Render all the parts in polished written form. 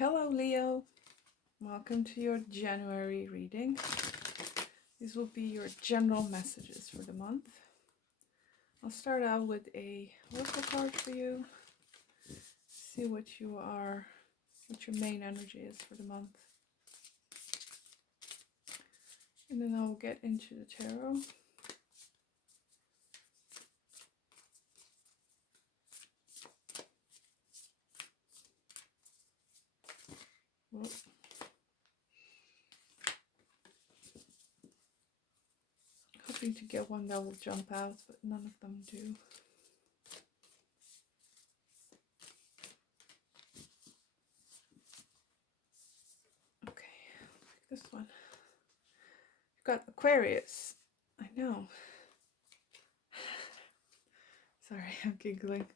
Hello, Leo. Welcome to your January reading. These will be your general messages for the month. I'll start out with a oracle card for you. See what your main energy is for the month. And then I'll get into the tarot. Whoa. Hoping to get one that will jump out, but none of them do. Okay, this one. You've got Aquarius. I know. Sorry, I'm giggling.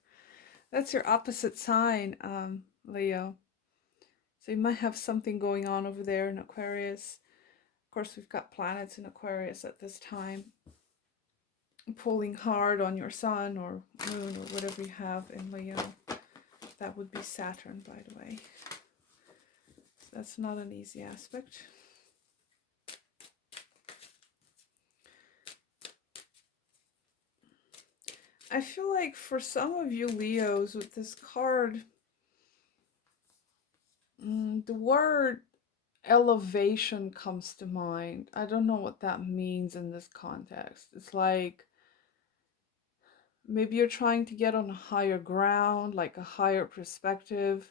That's your opposite sign, Leo. So you might have something going on over there in Aquarius. Of course, we've got planets in Aquarius at this time, pulling hard on your sun or moon or whatever you have in Leo. That would be Saturn, by the way. So that's not an easy aspect. I feel like for some of you Leos with this card, the word elevation comes to mind. I don't know what that means in this context. It's like maybe you're trying to get on a higher ground, like a higher perspective.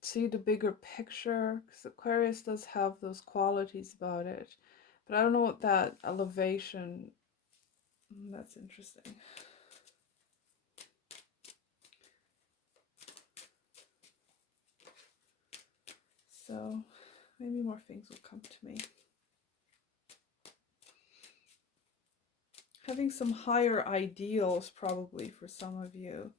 See the bigger picture, because Aquarius does have those qualities about it. But I don't know what that elevation, that's interesting. So maybe more things will come to me. Having some higher ideals probably for some of you.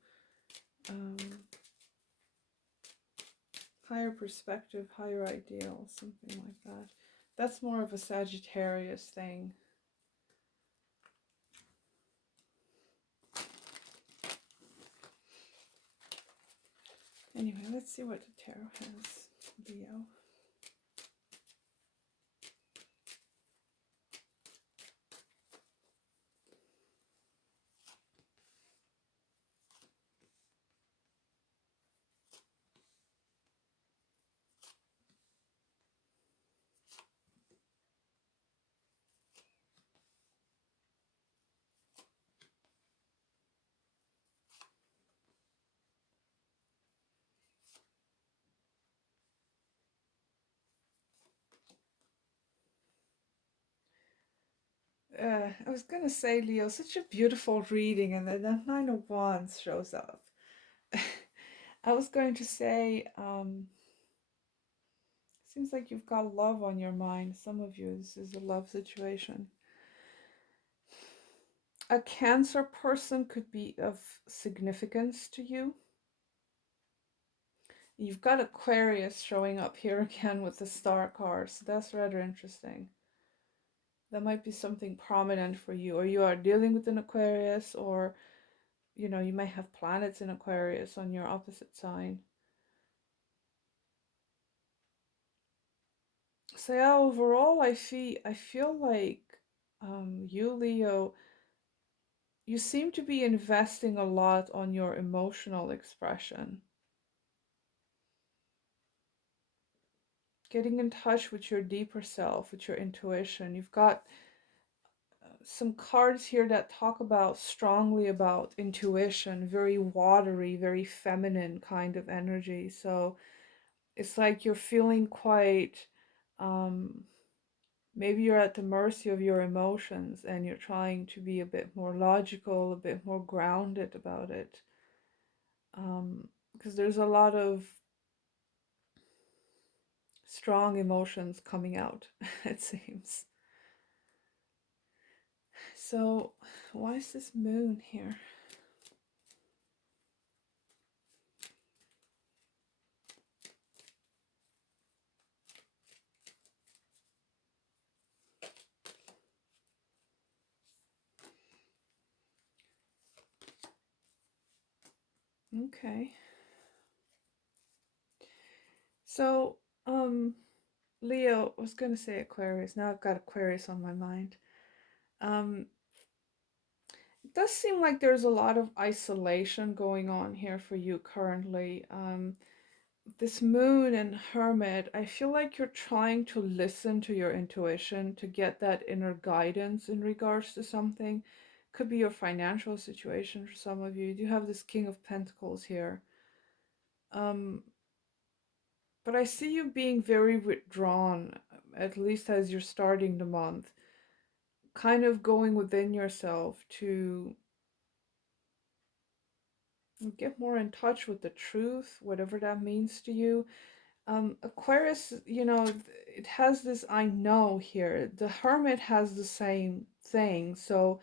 Higher perspective, higher ideals, something like that. That's more of a Sagittarius thing. Anyway, let's see what the tarot has, Leo. I was gonna say, Leo, such a beautiful reading, and then the Nine of Wands shows up. I was going to say, seems like you've got love on your mind. Some of you, this is a love situation. A Cancer person could be of significance to you. You've got Aquarius showing up here again with the Star card, so that's rather interesting. That might be something prominent for you, or you are dealing with an Aquarius, or you know, you might have planets in Aquarius on your opposite sign. So yeah, overall I feel like you, Leo, you seem to be investing a lot on your emotional expression. Getting in touch with your deeper self, with your intuition. You've got some cards here that talk about strongly about intuition, very watery, very feminine kind of energy. So it's like you're feeling quite, maybe you're at the mercy of your emotions and you're trying to be a bit more logical, a bit more grounded about it. Because there's a lot of strong emotions coming out, it seems. So why is this moon here? Okay. So, um, Leo, I was gonna say Aquarius. Now I've got Aquarius on my mind. Um, it does seem like there's a lot of isolation going on here for you currently. This moon and hermit, I feel like you're trying to listen to your intuition to get that inner guidance in regards to something. Could be your financial situation for some of you. You do have this King of Pentacles here. Um, but I see you being very withdrawn, at least as you're starting the month, kind of going within yourself to get more in touch with the truth, whatever that means to you. Aquarius, it has this I know here. The Hermit has the same thing. So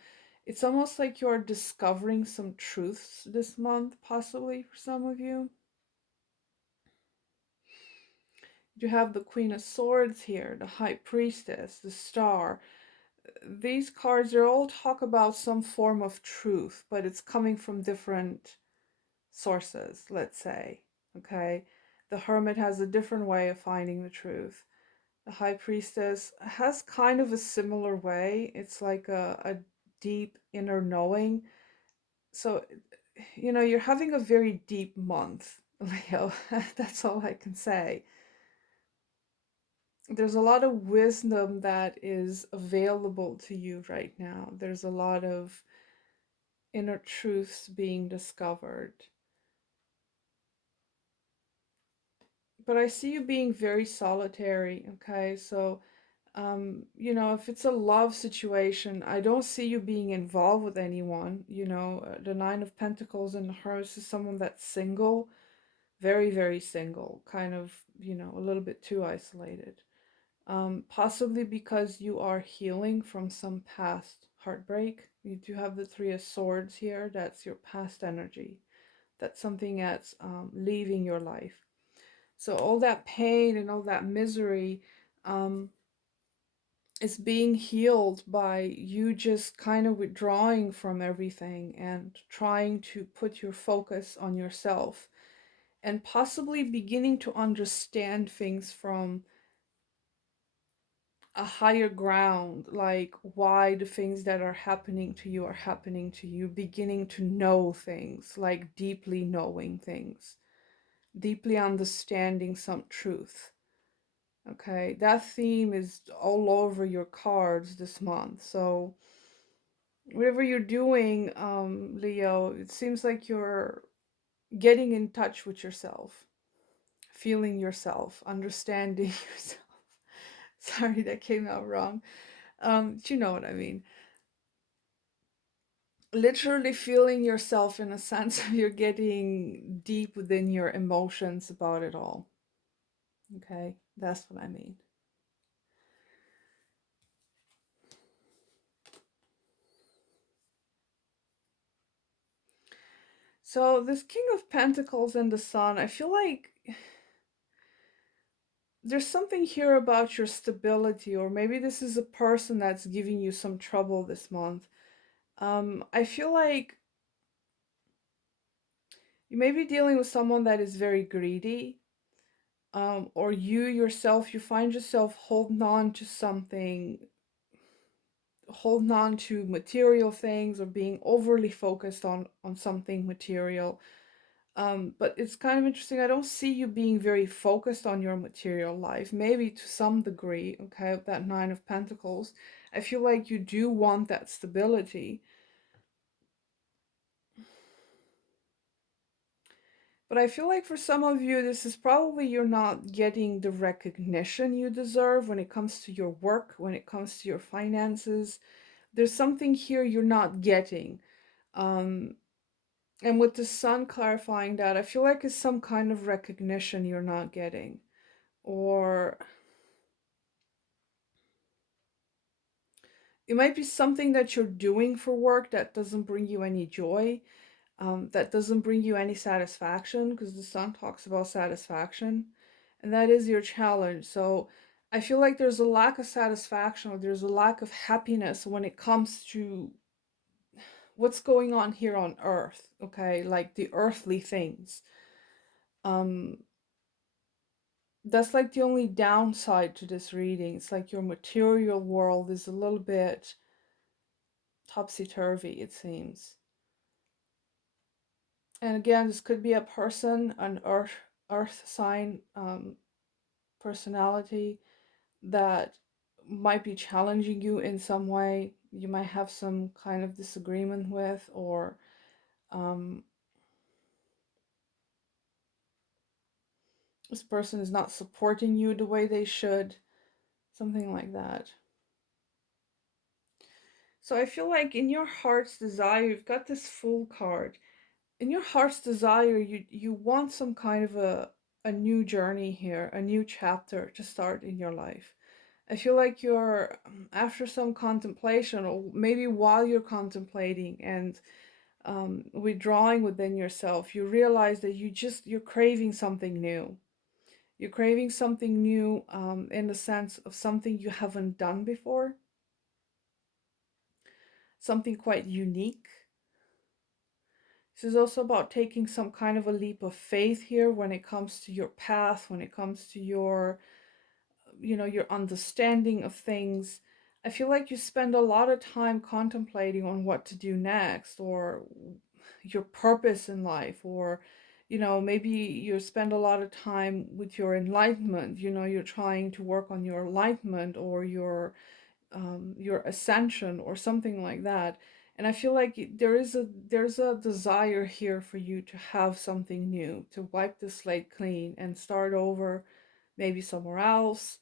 it's almost like you're discovering some truths this month, possibly for some of you. You have the Queen of Swords here, the High Priestess, the Star. These cards, they all talk about some form of truth, but it's coming from different sources, let's say. Okay. The Hermit has a different way of finding the truth. The High Priestess has kind of a similar way. It's like a deep inner knowing. So, you're having a very deep month, Leo. That's all I can say. There's a lot of wisdom that is available to you right now. There's a lot of inner truths being discovered. But I see you being very solitary, okay? So, if it's a love situation, I don't see you being involved with anyone. The Nine of Pentacles and the Hearts is someone that's single, very, very single, kind of, a little bit too isolated. Possibly because you are healing from some past heartbreak. You do have the Three of Swords here. That's your past energy. That's something that's leaving your life. So all that pain and all that misery um, is being healed by you just kind of withdrawing from everything and trying to put your focus on yourself and possibly beginning to understand things from a higher ground, like why the things that are happening to you are happening to you, beginning to know things, like deeply knowing things, deeply understanding some truth. Okay, that theme is all over your cards this month. So, whatever you're doing, Leo, it seems like you're getting in touch with yourself, feeling yourself, understanding yourself. Sorry, that came out wrong. You know what I mean. Literally feeling yourself in a sense of you're getting deep within your emotions about it all. Okay, that's what I mean. So, this King of Pentacles and the Sun, I feel like there's something here about your stability, or maybe this is a person that's giving you some trouble this month. I feel like you may be dealing with someone that is very greedy, or you yourself, you find yourself holding on to something, holding on to material things, or being overly focused on something material. But it's kind of interesting. I don't see you being very focused on your material life, maybe to some degree, okay, with that Nine of Pentacles. I feel like you do want that stability. But I feel like for some of you, this is probably you're not getting the recognition you deserve when it comes to your work, when it comes to your finances. There's something here you're not getting. Um, and with the Sun clarifying that, I feel like it's some kind of recognition you're not getting. Or it might be something that you're doing for work that doesn't bring you any joy, that doesn't bring you any satisfaction, because the Sun talks about satisfaction, and that is your challenge. So I feel like there's a lack of satisfaction, or there's a lack of happiness what's going on here on earth, okay? Like the earthly things. Um that's like the only downside to this reading. It's like your material world is a little bit topsy-turvy, it seems. And again, this could be a person, an earth sign personality that might be challenging you in some way. You might have some kind of disagreement with, or um, this person is not supporting you the way they should, something like that. So I feel like in your heart's desire, you've got this Fool card. In your heart's desire, you want some kind of a new journey here, a new chapter to start in your life. I feel like you're after some contemplation, or maybe while you're contemplating and withdrawing within yourself, you realize that you're craving something new. You're craving something new in the sense of something you haven't done before, something quite unique. This is also about taking some kind of a leap of faith here when it comes to your path, when it comes to your understanding of things. I feel like you spend a lot of time contemplating on what to do next, or your purpose in life, or maybe you spend a lot of time with your enlightenment. You're trying to work on your enlightenment, or your ascension, or something like that. And I feel like there's a desire here for you to have something new, to wipe the slate clean and start over, maybe somewhere else,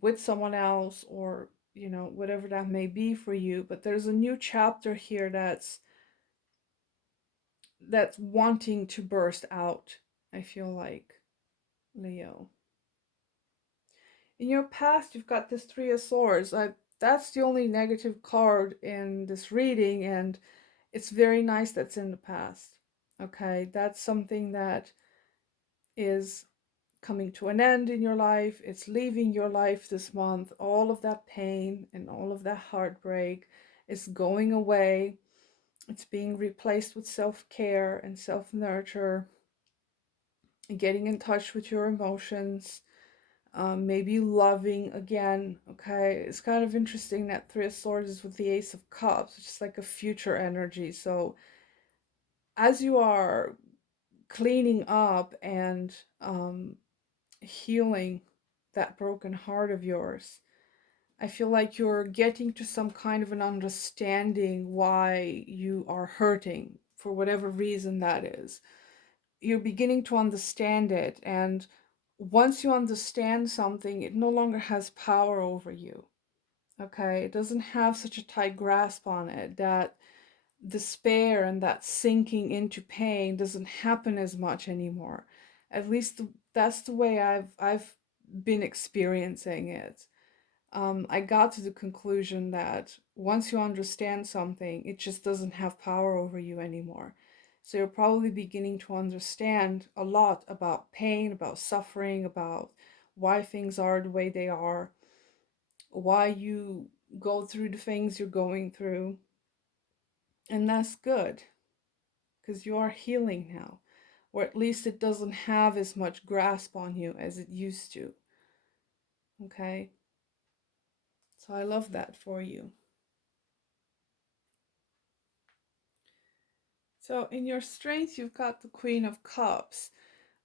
with someone else, or whatever that may be for you. But there's a new chapter here that's wanting to burst out, I feel like, Leo. In your past, you've got this Three of Swords. That's the only negative card in this reading, and it's very nice that's in the past. Okay, that's something that is coming to an end in your life. It's leaving your life this month. All of that pain and all of that heartbreak is going away. It's being replaced with self-care and self-nurture, and getting in touch with your emotions, maybe loving again. Okay, it's kind of interesting that Three of Swords is with the Ace of Cups, which is like a future energy. So as you are cleaning up and healing that broken heart of yours, I feel like you're getting to some kind of an understanding why you are hurting, for whatever reason that is. You're beginning to understand it, and once you understand something, it no longer has power over you. Okay, it doesn't have such a tight grasp on it. That despair and that sinking into pain doesn't happen as much anymore. At least that's the way I've been experiencing it. I got to the conclusion that once you understand something, it just doesn't have power over you anymore. So you're probably beginning to understand a lot about pain, about suffering, about why things are the way they are, why you go through the things you're going through. And that's good, because you are healing now, or at least it doesn't have as much grasp on you as it used to. Okay? So I love that for you. So in your strength, you've got the Queen of Cups.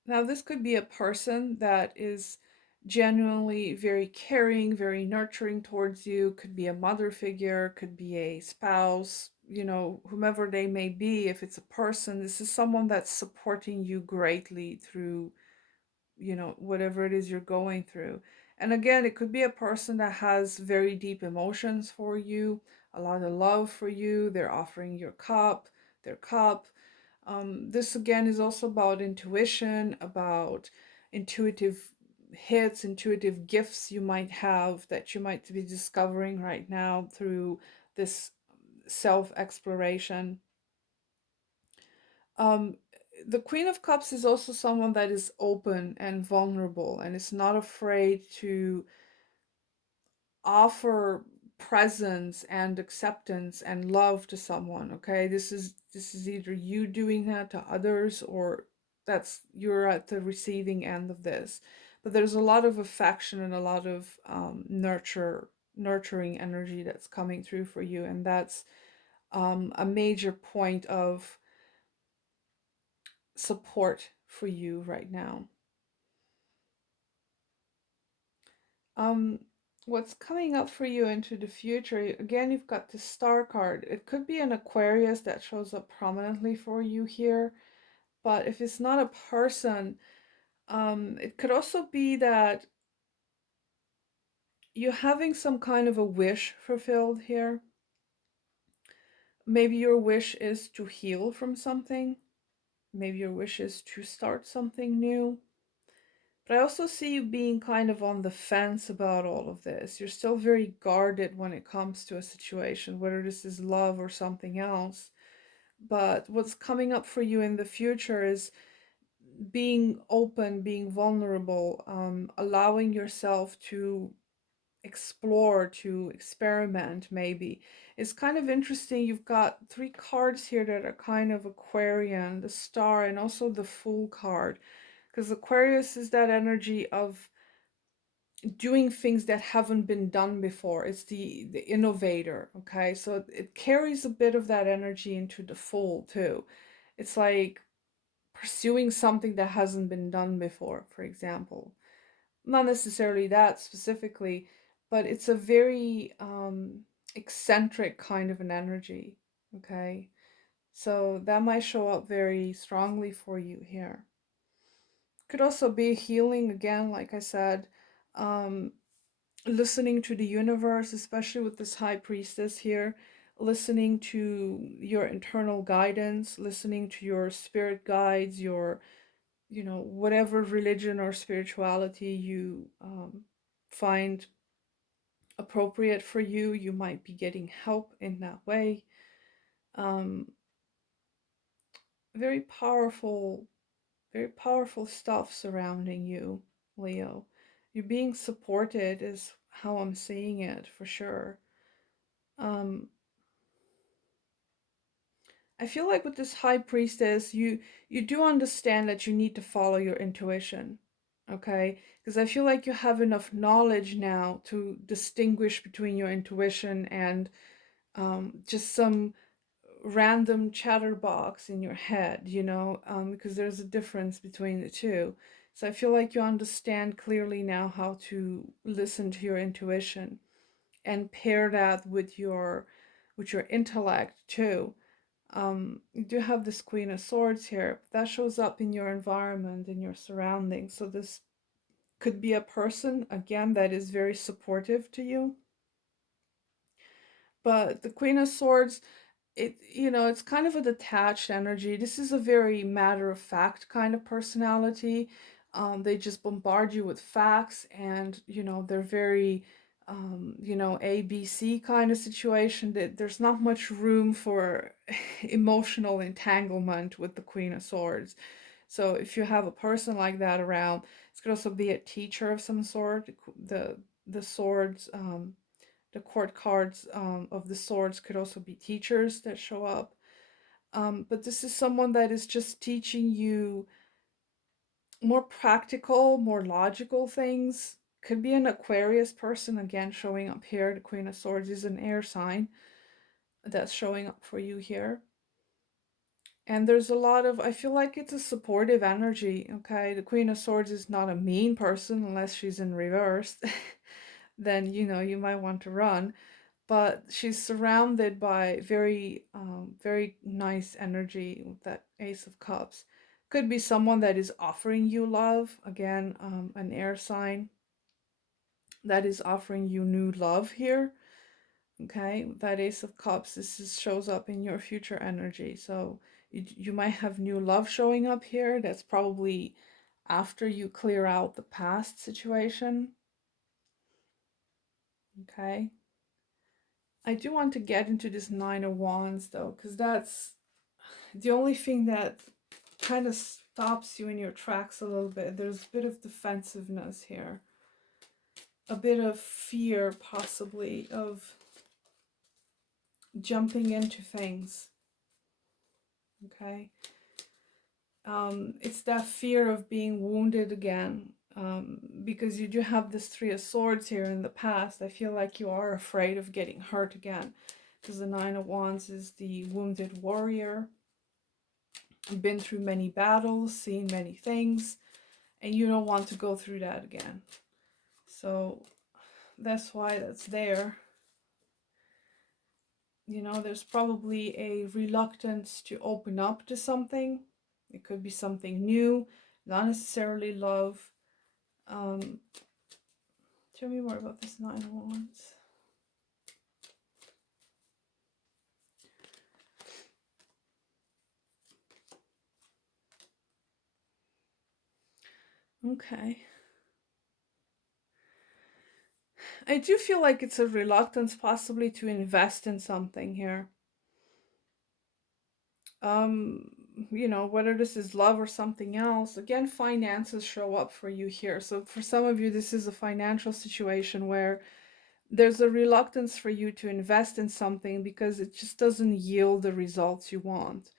Now, this could be a person that is genuinely very caring, very nurturing towards you. Could be a mother figure, could be a spouse, whomever they may be. If it's a person, this is someone that's supporting you greatly through, whatever it is you're going through. And again, it could be a person that has very deep emotions for you, a lot of love for you. They're offering their cup. This again is also about intuition, about intuitive hits, intuitive gifts you might have that you might be discovering right now through this self exploration. Um, the Queen of Cups is also someone that is open and vulnerable and is not afraid to offer presence and acceptance and love to someone. Okay, this is either you doing that to others, or that's you're at the receiving end of this. But there's a lot of affection and a lot of nurturing energy that's coming through for you, and that's a major point of support for you right now. Um, what's coming up for you into the future? Again, you've got the star card. It could be an Aquarius that shows up prominently for you here, but if it's not a person, it could also be that you're having some kind of a wish fulfilled here. Maybe your wish is to heal from something. Maybe your wish is to start something new. But I also see you being kind of on the fence about all of this. You're still very guarded when it comes to a situation, whether this is love or something else. But what's coming up for you in the future is being open, being vulnerable, allowing yourself to explore, to experiment, maybe. It's kind of interesting. You've got three cards here that are kind of Aquarian, the star, and also the Fool card. Because Aquarius is that energy of doing things that haven't been done before. It's the innovator, okay? So it carries a bit of that energy into the Fool too. It's like pursuing something that hasn't been done before, for example. Not necessarily that specifically, but it's a very eccentric kind of an energy, okay? So that might show up very strongly for you here. Could also be healing again, like I said, um, listening to the universe, especially with this high priestess here, listening to your internal guidance, listening to your spirit guides, your, whatever religion or spirituality you find appropriate for you. You might be getting help in that way. Um, very powerful, very powerful stuff surrounding you, Leo. You're being supported, is how I'm seeing it for sure. Um, I feel like with this high priestess, you do understand that you need to follow your intuition, okay? Because I feel like you have enough knowledge now to distinguish between your intuition and just some random chatterbox in your head, because there's a difference between the two. So I feel like you understand clearly now how to listen to your intuition and pair that with your intellect too. You do have this Queen of Swords here. That shows up in your environment, in your surroundings. So this could be a person, again, that is very supportive to you. But the Queen of Swords, it's kind of a detached energy. This is a very matter of fact kind of personality. They just bombard you with facts, and they're very ABC kind of situation. That there's not much room for emotional entanglement with the Queen of Swords. So if you have a person like that around, it could also be a teacher of some sort. The swords, the court cards of the swords could also be teachers that show up. But this is someone that is just teaching you more practical, more logical things. Could be an Aquarius person, again, showing up here. The Queen of Swords is an air sign that's showing up for you here. And there's a lot of, I feel like it's a supportive energy, okay? The Queen of Swords is not a mean person unless she's in reverse. Then, you might want to run. But she's surrounded by very nice energy with that Ace of Cups. Could be someone that is offering you love, again, an air sign that is offering you new love here. Okay, that Ace of Cups, shows up in your future energy. So you might have new love showing up here. That's probably after you clear out the past situation. Okay. I do want to get into this Nine of Wands though, because that's the only thing that kind of stops you in your tracks a little bit. There's a bit of defensiveness here, a bit of fear possibly of jumping into things. Okay. It's that fear of being wounded again. Because you do have this Three of Swords here in the past. I feel like you are afraid of getting hurt again. Because the Nine of Wands is the wounded warrior. Been through many battles, seen many things, and you don't want to go through that again. So that's why that's there. You know, there's probably a reluctance to open up to something. It could be something new, not necessarily love. Um, Tell me more about this Nine of Wands. Okay. I do feel like it's a reluctance possibly to invest in something here. Um, you know, whether this is love or something else, again, finances show up for you here. So for some of you, this is a financial situation where there's a reluctance for you to invest in something because it just doesn't yield the results you want.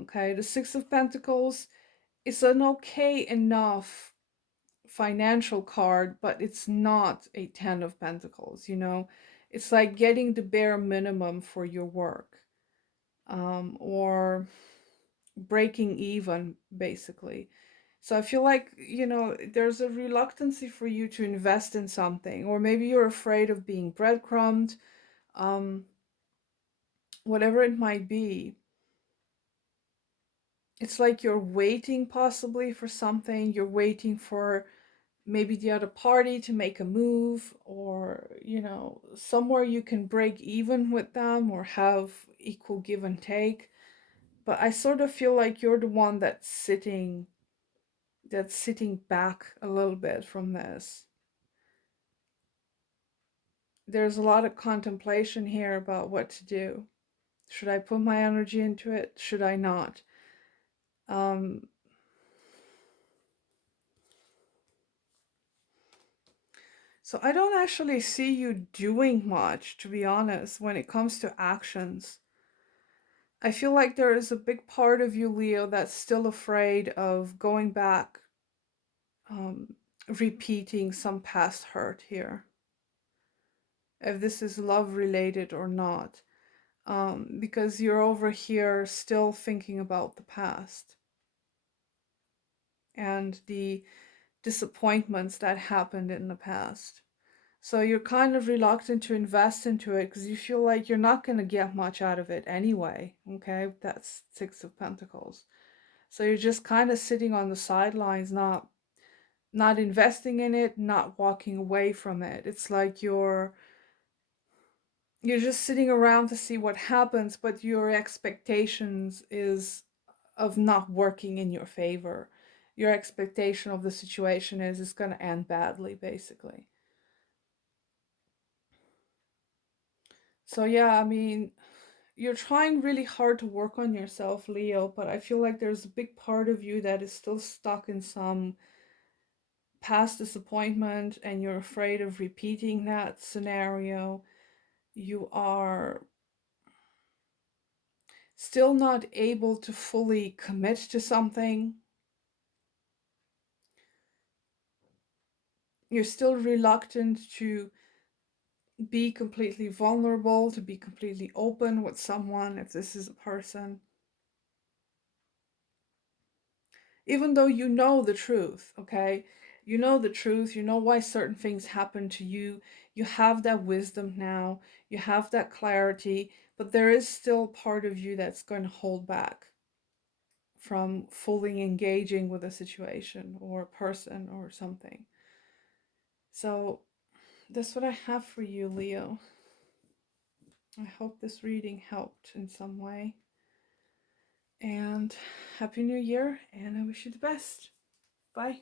Okay, the Six of Pentacles is an okay enough financial card, but it's not a Ten of Pentacles, you know? It's like getting the bare minimum for your work, or breaking even, basically. So I feel like, you know, there's a reluctancy for you to invest in something, or maybe you're afraid of being breadcrumbed, um, whatever it might be. It's like you're waiting possibly for something, you're waiting for maybe the other party to make a move, or, you know, somewhere you can break even with them or have equal give and take. But I sort of feel like you're the one that's sitting back a little bit from this. There's a lot of contemplation here about what to do. Should I put my energy into it? Should I not? Um, so I don't actually see you doing much, to be honest, when it comes to actions. I feel like there is a big part of you, Leo, that's still afraid of going back, um, repeating some past hurt here, if this is love related or not. Because you're over here still thinking about the past and the disappointments that happened in the past. So you're kind of reluctant to invest into it because you feel like you're not going to get much out of it anyway. Okay, that's Six of Pentacles. So you're just kind of sitting on the sidelines, not investing in it, not walking away from it. It's like you're just sitting around to see what happens, but your expectations is of not working in your favor. Your expectation of the situation is it's going to end badly, basically. So yeah, I mean, you're trying really hard to work on yourself, Leo, but I feel like there's a big part of you that is still stuck in some past disappointment, and you're afraid of repeating that scenario. You are still not able to fully commit to something. You're still reluctant to be completely vulnerable, to be completely open with someone, if this is a person. Even though you know the truth, okay? You know the truth, you know why certain things happen to you. You have that wisdom now, you have that clarity, but there is still part of you that's going to hold back from fully engaging with a situation or a person or something. So that's what I have for you, Leo. I hope this reading helped in some way. And Happy New Year, and I wish you the best. Bye.